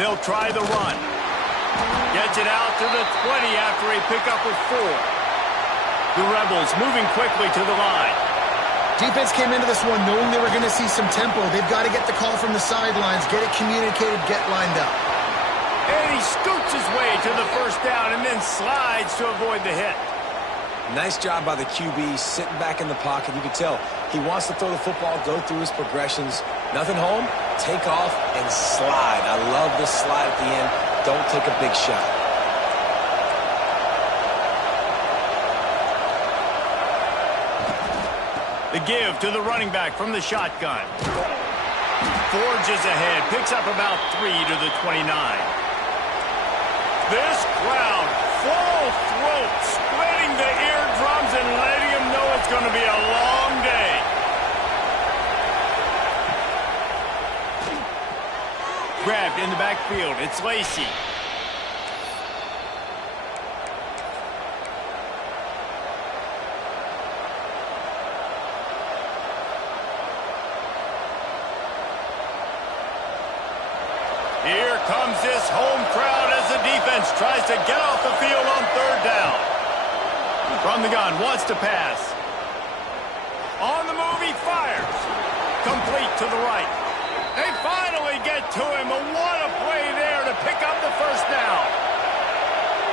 They'll try the run. Gets it out to the 20 after a pickup of 4. The Rebels moving quickly to the line. Defense came into this one knowing they were going to see some tempo. They've got to get the call from the sidelines, get it communicated, get lined up. And he scoots his way to the first down and then slides to avoid the hit. Nice job by the QB, sitting back in the pocket. You can tell he wants to throw the football, go through his progressions. Nothing home, take off, and slide. I love the slide at the end. Don't take a big shot. The give to the running back from the shotgun. Forges ahead, picks up about 3 to the 29. This crowd, full throat, splitting the eardrums and letting them know it's going to be a long day. Grabbed in the backfield, it's Lacey. Here comes this home crowd as the defense tries to get off the field on 3rd down. From the gun, wants to pass. On the move, he fires. Complete to the right. They finally get to him, and what a play there to pick up the first down.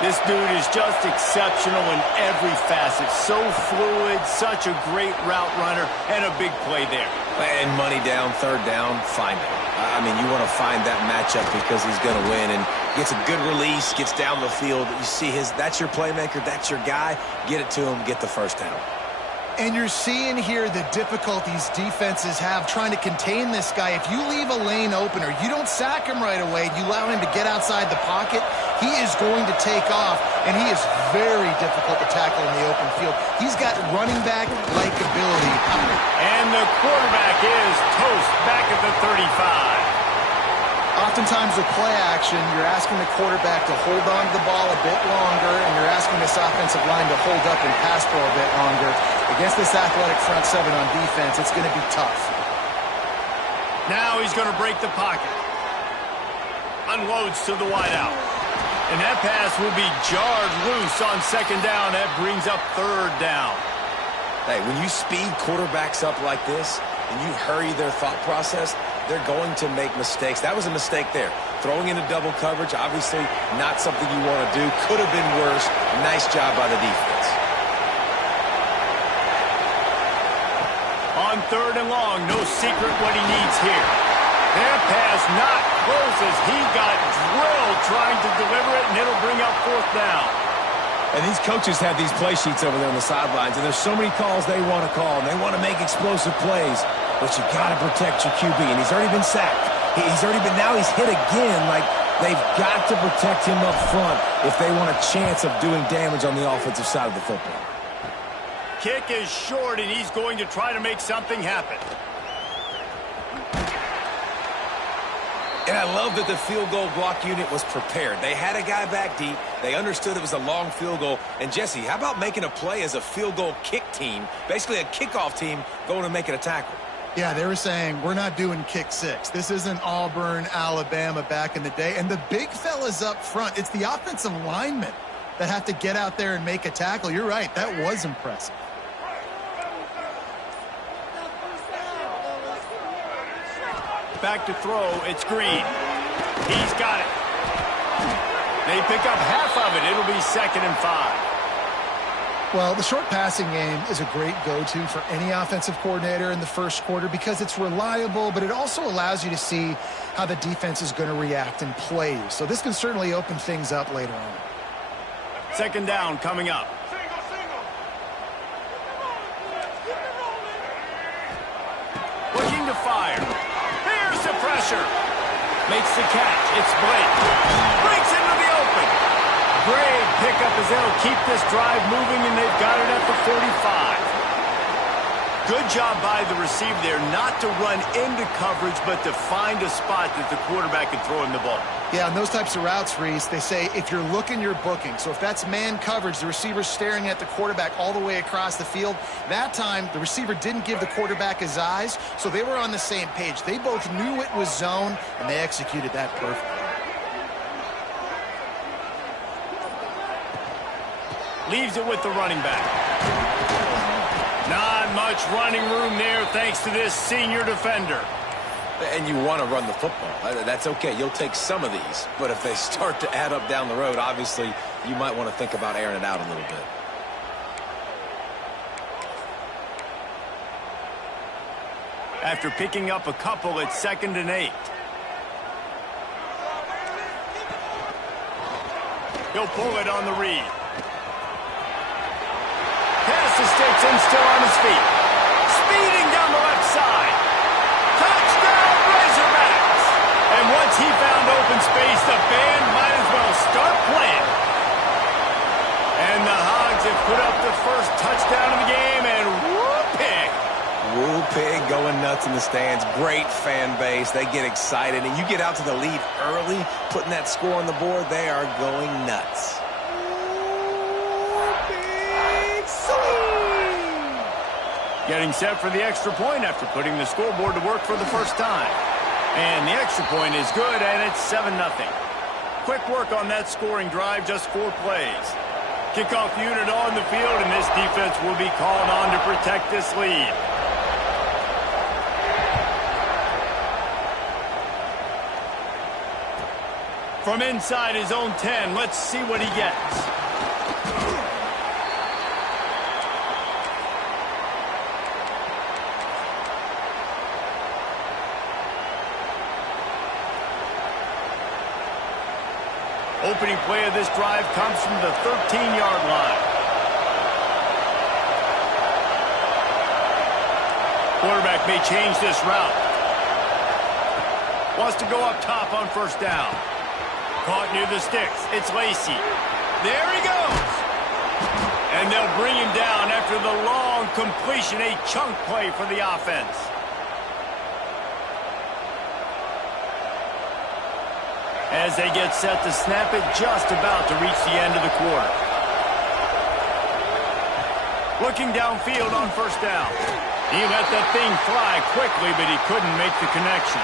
This dude is just exceptional in every facet. So fluid, such a great route runner, and a big play there. And money down, 3rd down, find it. I mean, you want to find that matchup because he's going to win, and gets a good release, gets down the field. You see that's your playmaker, that's your guy. Get it to him, get the first down. And you're seeing here the difficulties defenses have trying to contain this guy. If you leave a lane open or you don't sack him right away, you allow him to get outside the pocket, he is going to take off, and he is very difficult to tackle in the open field. He's got running back-like ability. And the quarterback is toast back at the 35. Oftentimes with play action, you're asking the quarterback to hold on to the ball a bit longer, and you're asking this offensive line to hold up and pass pro a bit longer. Against this athletic front 7 on defense, it's going to be tough. Now he's going to break the pocket. Unloads to the wideout. And that pass will be jarred loose on 2nd down. That brings up 3rd down. Hey, when you speed quarterbacks up like this and you hurry their thought process, they're going to make mistakes. That was a mistake there. Throwing into double coverage, obviously not something you want to do. Could have been worse. Nice job by the defense. On 3rd and long, no secret what he needs here. That pass not close as he got drilled trying to deliver it, and it'll bring up 4th down. And these coaches have these play sheets over there on the sidelines, and there's so many calls they want to call, and they want to make explosive plays. But you got to protect your QB, and he's already been sacked. Now he's hit again. Like, they've got to protect him up front if they want a chance of doing damage on the offensive side of the football. Kick is short, and he's going to try to make something happen. And I love that the field goal block unit was prepared. They had a guy back deep. They understood it was a long field goal. And, Jesse, how about making a play as a field goal kick team, basically a kickoff team, going and making a tackle? Yeah, they were saying, we're not doing kick 6. This isn't Auburn, Alabama back in the day. And the big fellas up front, it's the offensive linemen that have to get out there and make a tackle. You're right, that was impressive. Back to throw, it's Green. He's got it. They pick up half of it. It'll be 2nd and 5. Well, the short passing game is a great go-to for any offensive coordinator in the first quarter because it's reliable, but it also allows you to see how the defense is going to react in plays. So this can certainly open things up later on. 2nd down coming up. Looking to fire. Here's the pressure. Makes the catch. It's Blake. Breaks into the open. Great pickup as they'll keep this drive moving, and they've got it at the 45. Good job by the receiver there not to run into coverage, but to find a spot that the quarterback can throw him the ball. Yeah, on those types of routes, Reese, they say if you're looking, you're booking. So if that's man coverage, the receiver's staring at the quarterback all the way across the field. That time, the receiver didn't give the quarterback his eyes, so they were on the same page. They both knew it was zone, and they executed that perfectly. Leaves it with the running back. Not much running room there thanks to this senior defender. And you want to run the football. That's okay. You'll take some of these. But if they start to add up down the road, obviously, you might want to think about airing it out a little bit. After picking up a couple, it's 2nd and 8. He'll pull it on the read. Pass to sticks and still on his feet. Speeding down the left side. Touchdown, Razorbacks! And once he found open space, the band might as well start playing. And the Hogs have put up the first touchdown of the game, and whoop-pig. Woo Pig going nuts in the stands. Great fan base. They get excited. And you get out to the lead early, putting that score on the board, they are going nuts. Big swing! Getting set for the extra point after putting the scoreboard to work for the first time. And the extra point is good, and it's 7-0. Quick work on that scoring drive, just 4 plays. Kickoff unit on the field, and this defense will be called on to protect this lead. From inside his own 10, let's see what he gets. Opening play of this drive comes from the 13-yard line. Quarterback may change this route. Wants to go up top on first down. Caught near the sticks. It's Lacey. There he goes. And they'll bring him down after the long completion, a chunk play for the offense. As they get set to snap it, just about to reach the end of the quarter. Looking downfield on first down. He let that thing fly quickly, but he couldn't make the connection.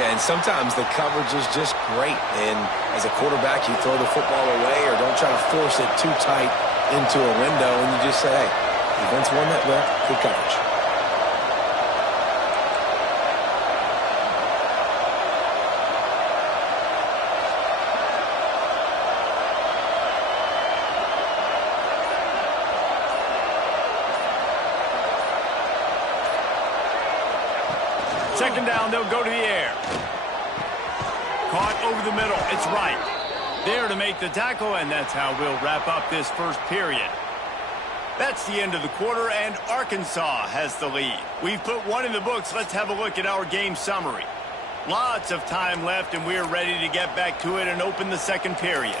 Yeah, and sometimes the coverage is just great. And as a quarterback, you throw the football away or don't try to force it too tight into a window, and you just say, hey, defense won that well, good coverage. Second down, they'll go to the air. Caught over the middle. It's right. There to make the tackle, and that's how we'll wrap up this first period. That's the end of the quarter, and Arkansas has the lead. We've put one in the books. Let's have a look at our game summary. Lots of time left, and we're ready to get back to it and open the second period.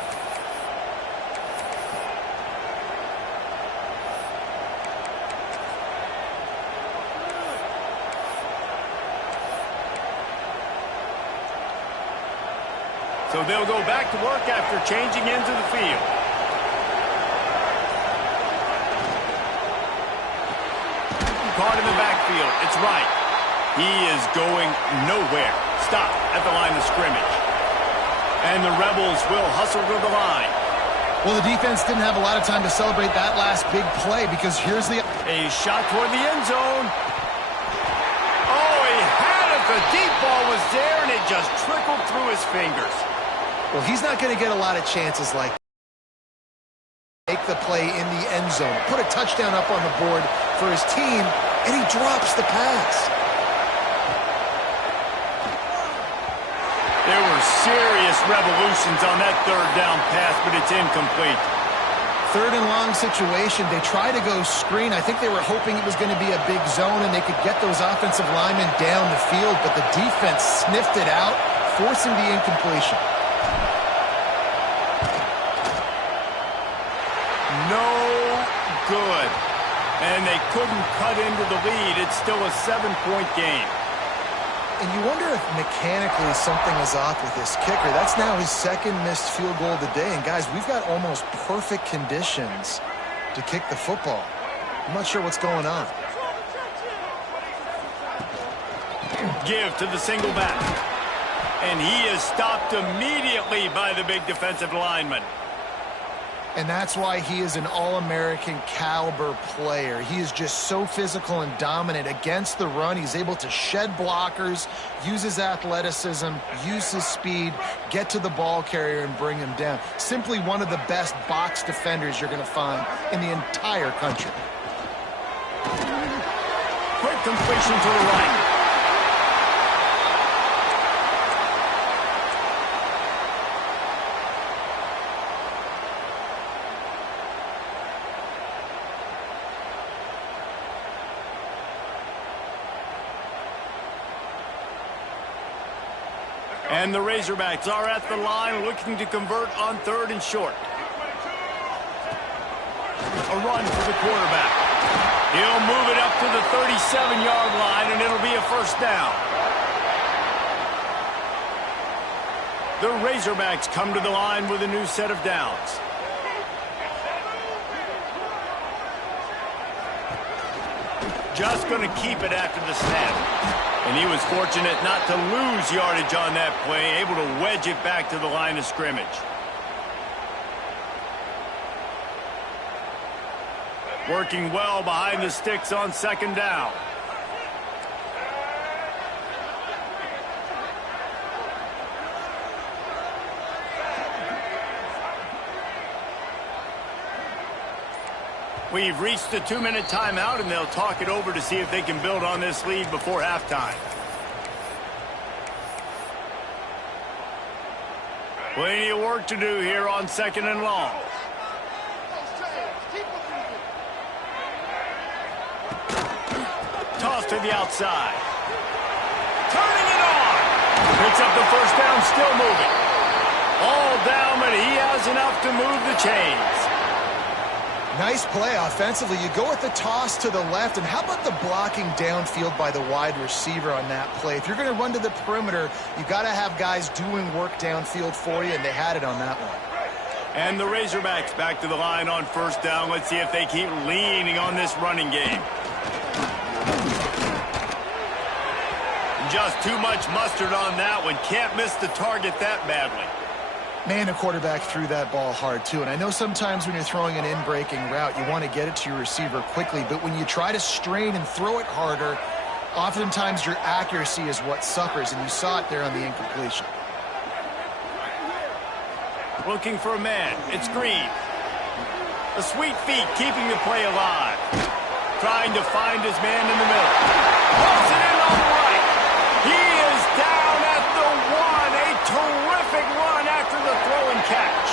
So they'll go back to work after changing into the field. Caught in the backfield. It's right. He is going nowhere. Stop at the line of scrimmage. And the Rebels will hustle to the line. Well, the defense didn't have a lot of time to celebrate that last big play because here's the... A shot toward the end zone. Oh, he had it. The deep ball was there, and it just trickled through his fingers. Well, he's not going to get a lot of chances like make the play in the end zone, put a touchdown up on the board for his team, and he drops the pass. There were serious revolutions on that third down pass, but it's incomplete. Third and long situation. They try to go screen. I think they were hoping it was going to be a big zone and they could get those offensive linemen down the field, but the defense sniffed it out, forcing the incompletion. No good. And they couldn't cut into the lead. It's still a 7-point game. And you wonder if mechanically something is off with this kicker. That's now his second missed field goal of the day. And guys, we've got almost perfect conditions to kick the football. I'm not sure what's going on. Give to the single back. And he is stopped immediately by the big defensive lineman. And that's why he is an All-American caliber player. He is just so physical and dominant against the run. He's able to shed blockers, use his athleticism, use his speed, get to the ball carrier and bring him down. Simply one of the best box defenders you're going to find in the entire country. Quick completion to the right. And the Razorbacks are at the line looking to convert on 3rd and short. A run for the quarterback. He'll move it up to the 37-yard line, and it'll be a 1st down. The Razorbacks come to the line with a new set of downs. Just going to keep it after the snap. And he was fortunate not to lose yardage on that play, able to wedge it back to the line of scrimmage. Working well behind the sticks on 2nd down. We've reached the 2-minute timeout, and they'll talk it over to see if they can build on this lead before halftime. Plenty of work to do here on 2nd and long. Toss to the outside. Turning it on. Picks up the 1st down, still moving. All down, but he has enough to move the chains. Nice play offensively. You go with the toss to the left, and how about the blocking downfield by the wide receiver on that play? If you're going to run to the perimeter, you got to have guys doing work downfield for you, and they had it on that one. And the Razorbacks back to the line on 1st down. Let's see if they keep leaning on this running game. Just too much mustard on that one. Can't miss the target that badly. Man, the quarterback threw that ball hard, too. And I know sometimes when you're throwing an in-breaking route, you want to get it to your receiver quickly. But when you try to strain and throw it harder, oftentimes your accuracy is what suffers. And you saw it there on the incompletion. Looking for a man. It's Green. The sweet feet keeping the play alive. Trying to find his man in the middle. Pulls it in on the right. He is down at the 1. A terrific run after the throw and catch.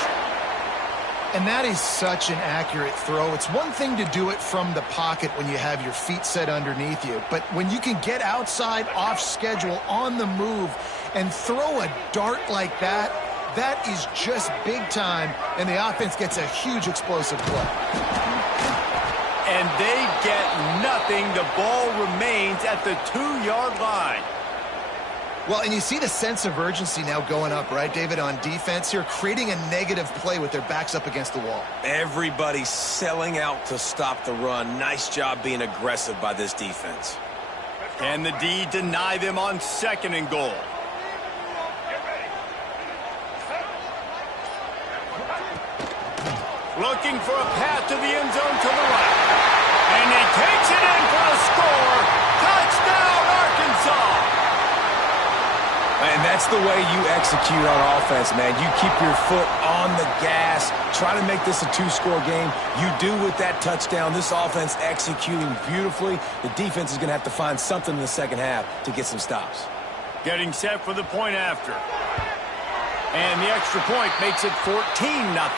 And that is such an accurate throw. It's one thing to do it from the pocket when you have your feet set underneath you. But when you can get outside, off schedule, on the move, and throw a dart like that, that is just big time. And the offense gets a huge explosive play. And they get nothing. The ball remains at the 2-yard line. Well, and you see the sense of urgency now going up, right, David, on defense here, creating a negative play with their backs up against the wall. Everybody's selling out to stop the run. Nice job being aggressive by this defense. Can the D deny them on 2nd and goal? Looking for a path to the end zone to the right. And he takes it in for the score. Touchdown, Arkansas. And that's the way you execute on offense, man. You keep your foot on the gas. Try to make this a 2-score game. You do with that touchdown. This offense executing beautifully. The defense is going to have to find something in the 2nd half to get some stops. Getting set for the point after. And the extra point makes it 14-0.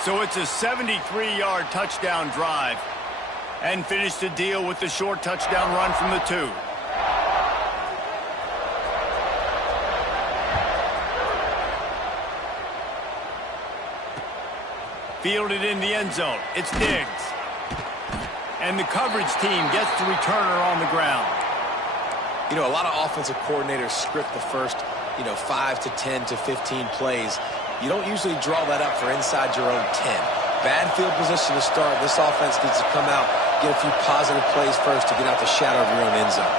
So it's a 73-yard touchdown drive. And finish the deal with the short touchdown run from the 2. Fielded in the end zone. It's Diggs. And the coverage team gets the returner on the ground. You know, a lot of offensive coordinators script the first, 5 to 10 to 15 plays. You don't usually draw that up for inside your own 10. Bad field position to start. This offense needs to come out, get a few positive plays first to get out the shadow of your own end zone.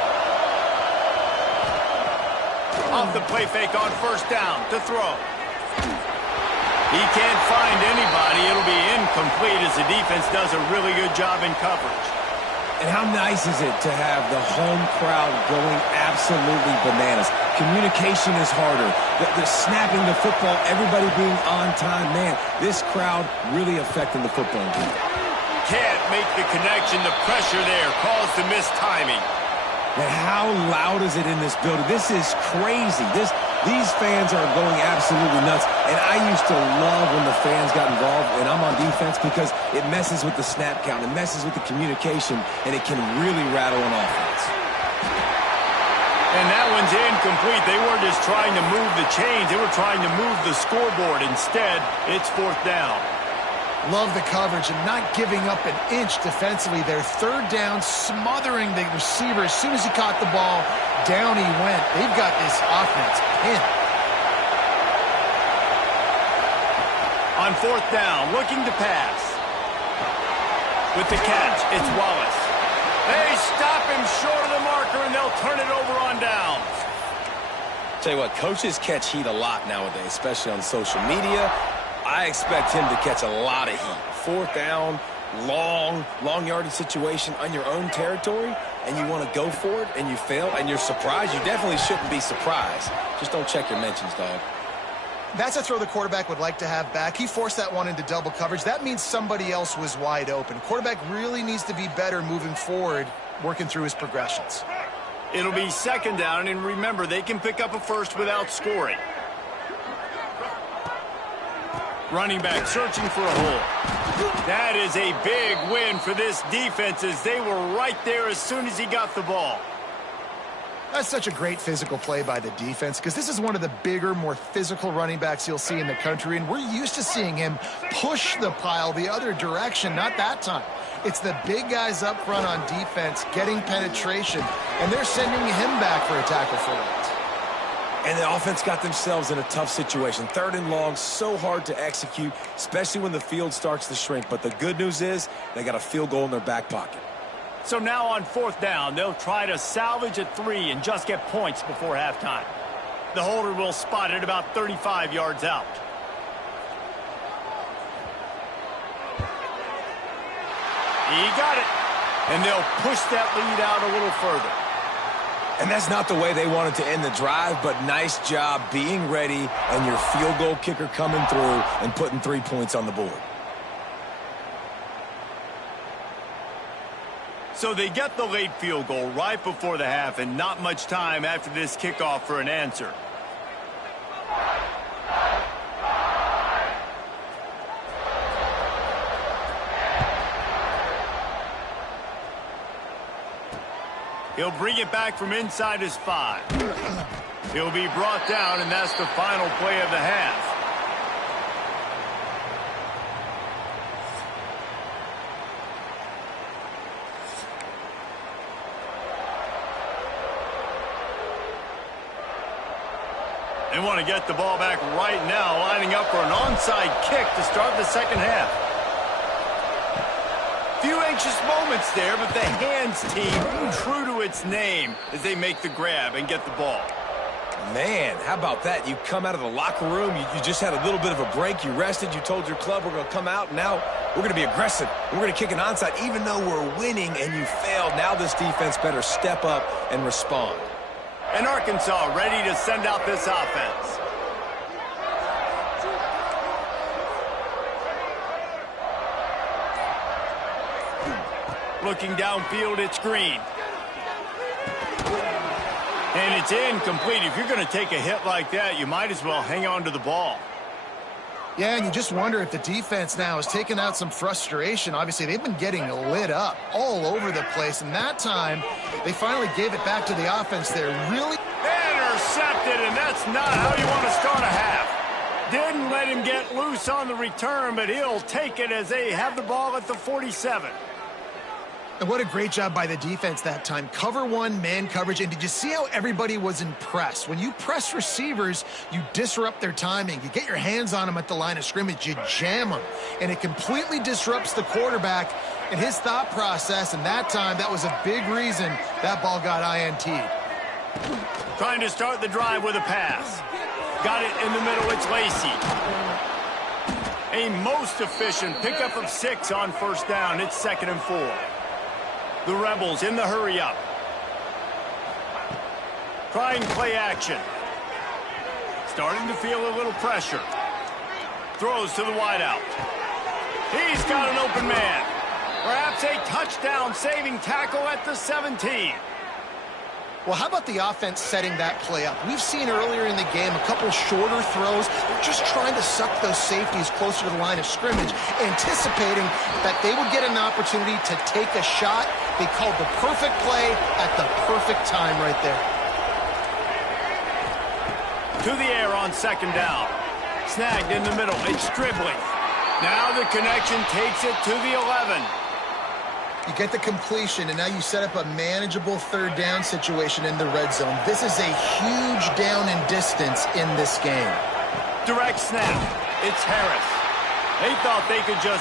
Off the play fake on 1st down to throw. He can't find anybody. It'll be incomplete as the defense does a really good job in coverage. And how nice is it to have the home crowd going absolutely bananas? Communication is harder. The snapping the football, everybody being on time. Man, this crowd really affecting the football game. Can't make the connection. The pressure there caused the missed timing. Man, how loud is it in this building? This is crazy. These fans are going absolutely nuts. And I used to love when the fans got involved when I'm on defense because it messes with the snap count. It messes with the communication, and it can really rattle an offense. And that one's incomplete. They weren't just trying to move the chains. They were trying to move the scoreboard. Instead, it's 4th down. Love the coverage and not giving up an inch defensively. Their 3rd down, smothering the receiver. As soon as he caught the ball, down he went. They've got this offense pinned. On 4th down, looking to pass. With the catch, it's Wallace. They stop him short of the marker, and they'll turn it over on downs. Tell you what, coaches catch heat a lot nowadays, especially on social media. I expect him to catch a lot of heat. 4th down, long yardage situation on your own territory, and you want to go for it, and you fail, and you're surprised. You definitely shouldn't be surprised. Just don't check your mentions, dog. That's a throw the quarterback would like to have back. He forced that one into double coverage. That means somebody else was wide open. Quarterback really needs to be better moving forward, working through his progressions. It'll be 2nd down, and remember, they can pick up a first without scoring. Running back searching for a hole. That is a big win for this defense as they were right there as soon as he got the ball. That's such a great physical play by the defense because this is one of the bigger, more physical running backs you'll see in the country, and we're used to seeing him push the pile the other direction, not that time. It's the big guys up front on defense getting penetration, and they're sending him back for a tackle for it. And the offense got themselves in a tough situation. 3rd and long, so hard to execute, especially when the field starts to shrink. But the good news is they got a field goal in their back pocket. So now on 4th down, they'll try to salvage a 3 and just get points before halftime. The holder will spot it about 35 yards out. He got it. And they'll push that lead out a little further. And that's not the way they wanted to end the drive, but nice job being ready and your field goal kicker coming through and putting 3 points on the board. So they get the late field goal right before the half and not much time after this kickoff for an answer. He'll bring it back from inside his 5. He'll be brought down, and that's the final play of the half. They want to get the ball back right now, lining up for an onside kick to start the 2nd half. Few anxious moments there, but the hands team true to its name as they make the grab and get the ball. Man, how about that? You come out of the locker room, you just had a little bit of a break, you rested, you told your club we're going to come out, and now we're going to be aggressive. We're going to kick an onside even though we're winning and you failed. Now this defense better step up and respond. And Arkansas ready to send out this offense. Looking downfield, it's Green. And it's incomplete. If you're going to take a hit like that, you might as well hang on to the ball. Yeah, and you just wonder if the defense now is taking out some frustration. Obviously, they've been getting lit up all over the place, and that time they finally gave it back to the offense there. Really intercepted, and that's not how you want to start a half. Didn't let him get loose on the return, but he'll take it as they have the ball at the 47. And what a great job by the defense that time. Cover one, man coverage. And did you see how everybody was impressed? When you press receivers, you disrupt their timing. You get your hands on them at the line of scrimmage. You jam them. And it completely disrupts the quarterback and his thought process. And that time, that was a big reason that ball got INT'd. Trying to start the drive with a pass. Got it in the middle. It's Lacey. A most efficient pickup of 6 on first down. It's 2nd and 4. The Rebels in the hurry up. Trying play action. Starting to feel a little pressure. Throws to the wideout. He's got an open man. Perhaps a touchdown-saving tackle at the 17. Well, how about the offense setting that play up? We've seen earlier in the game a couple shorter throws. They're just trying to suck those safeties closer to the line of scrimmage, anticipating that they would get an opportunity to take a shot. They called the perfect play at the perfect time right there. To the air on 2nd down. Snagged in the middle. It's dribbling. Now the connection takes it to the 11. You get the completion, and now you set up a manageable 3rd down situation in the red zone. This is a huge down in distance in this game. Direct snap. It's Harris. They thought they could just